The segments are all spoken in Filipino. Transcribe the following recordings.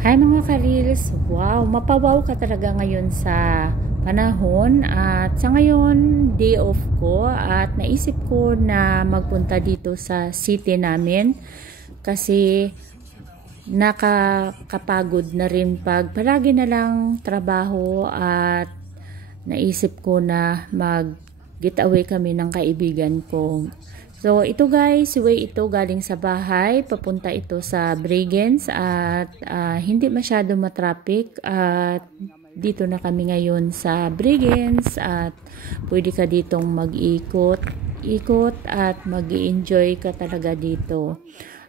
Hi mga ka-reels! Wow! Mapawaw ka talaga ngayon sa panahon at sa ngayon day off ko at naisip ko na magpunta dito sa city namin kasi nakakapagod na rin pag palagi na lang trabaho at naisip ko na mag getaway kami ng kaibigan ko. So, ito guys, way ito galing sa bahay, papunta ito sa Bregenz at hindi masyado matraffic at dito na kami ngayon sa Bregenz at pwede ka ditong mag-ikot at mag-i-enjoy ka talaga dito.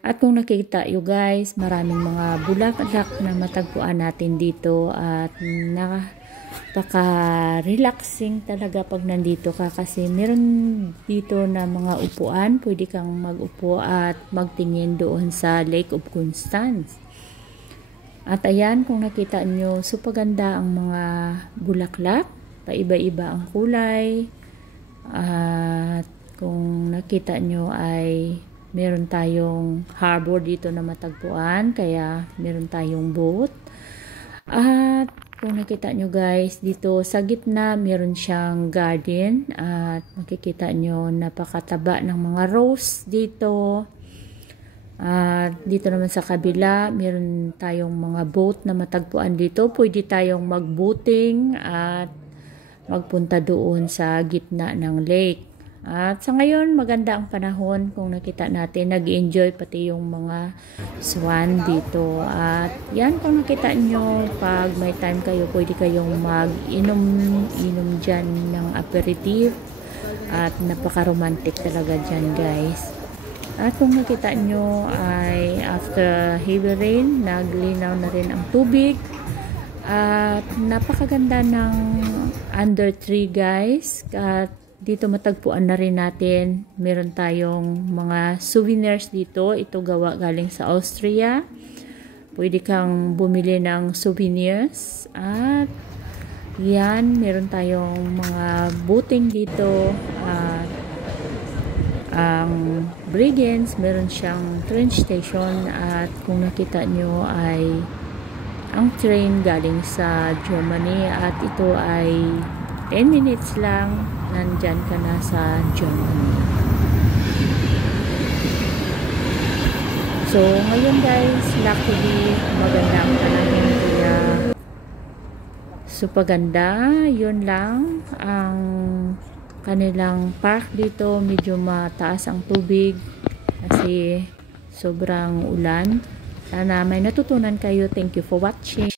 At kung nakita you guys, maraming mga bulaklak na matagpuan natin dito at napaka-relaxing talaga pag nandito ka kasi meron dito na mga upuan, pwede kang mag-upo at magtingin doon sa Lake of Constance. At ayan, kung nakita nyo, super ganda ang mga bulaklak, paiba-iba ang kulay. At kung nakita nyo ay meron tayong harbor dito na matagpuan, kaya meron tayong boat. At kung nakita nyo guys, dito sa gitna meron siyang garden at makikita nyo napakataba ng mga rose dito. At dito naman sa kabila, meron tayong mga boat na matagpuan dito. Pwede tayong mag-boating at magpunta doon sa gitna ng lake. At sa ngayon, maganda ang panahon kung nakita natin, nag-enjoy pati yung mga swan dito. At yan, kung nakita nyo, pag may time kayo, pwede kayong mag-inom dyan ng aperitif. At napaka-romantic talaga dyan guys. At kung nakita nyo ay after heavy rain, naglinaw na rin ang tubig. At napakaganda ng under tree guys. At dito matagpuan na rin natin, meron tayong mga souvenirs dito. Ito gawa galing sa Austria. Pwede kang bumili ng souvenirs. At yan, meron tayong mga boating dito. Ang Bregenz, meron siyang train station. At kung nakita nyo ay ang train galing sa Germany. At ito ay 10 minutes lang, nandyan ka na sa Germany. So, ngayon guys, luckily, maganda ang panahon kaya super ganda. Yun lang, ang kanilang park dito, medyo mataas ang tubig kasi sobrang ulan. Sana may natutunan kayo. Thank you for watching.